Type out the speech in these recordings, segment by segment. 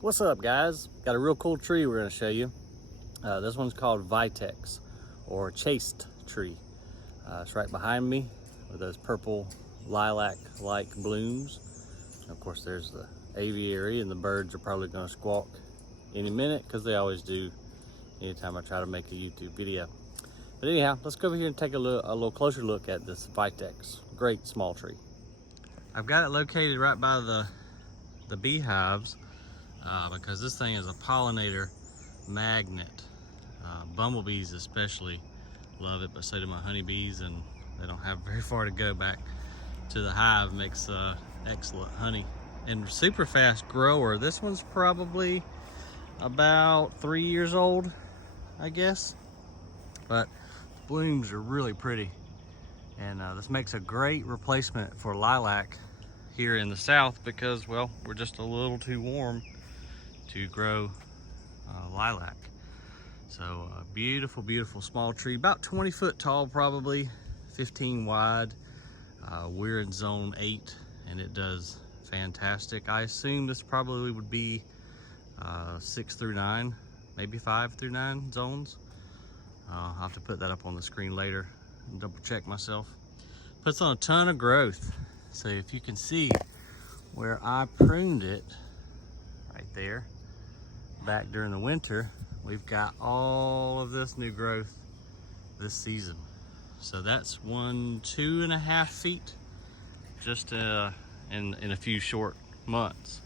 What's up, guys? Got a real cool tree we're going to show you. This one's called Vitex, or Chaste tree. It's right behind me with those purple lilac-like blooms. And of course, there's the aviary, and the birds are probably going to squawk any minute because they always do anytime I try to make a YouTube video. But anyhow, let's go over here and take a little closer look at this Vitex. Great small tree. I've got it located right by the beehives because this thing is a pollinator magnet. Bumblebees especially love it, but so do my honeybees, and they don't have very far to go back to the hive. Makes excellent honey and super fast grower. This one's probably about 3 years old, I guess, but the blooms are really pretty, and this makes a great replacement for lilac here in the south because, well, we're just a little too warm to grow lilac. So beautiful, beautiful small tree, about 20 foot tall, probably 15 wide. We're in zone 8 and it does fantastic. I assume this probably would be 6 through 9, maybe 5 through 9 zones. I'll have to put that up on the screen later and double check myself. Puts on a ton of growth. So if you can see where I pruned it right there back during the winter, we've got all of this new growth this season. So that's 2.5 feet just in a few short months.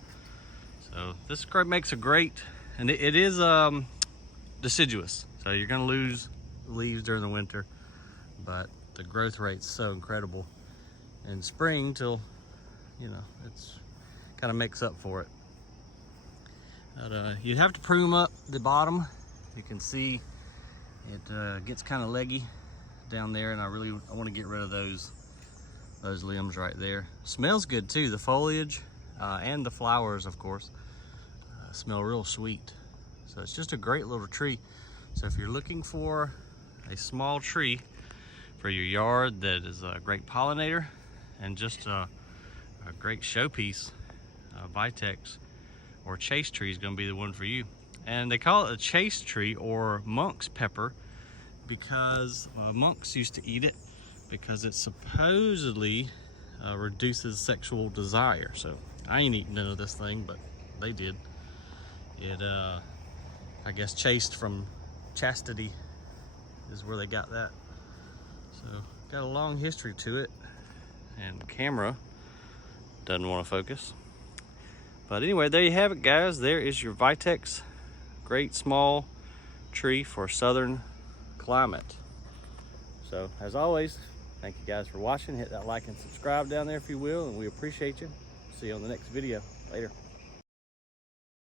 So this makes a great, and it is deciduous. So you're gonna lose leaves during the winter, but the growth rate's so incredible in spring till, you know, it's kind of makes up for it. But you'd have to prune up the bottom. You can see it gets kind of leggy down there, and I want to get rid of those limbs right there. Smells good too. The foliage and the flowers, of course, smell real sweet. So it's just a great little tree. So if you're looking for a small tree for your yard that is a great pollinator and just a great showpiece, Vitex or Chaste tree is going to be the one for you. And they call it a Chaste tree or monk's pepper because monks used to eat it because it supposedly reduces sexual desire. So I ain't eating none of this thing, but they did. It I guess chaste from chastity is where they got that. So got a long history to it, and the camera doesn't want to focus. But anyway, there you have it, guys. There is your Vitex. Great small tree for southern climate. So as always, thank you guys for watching. Hit that like and subscribe down there if you will, and we appreciate you. See you on the next video. Later.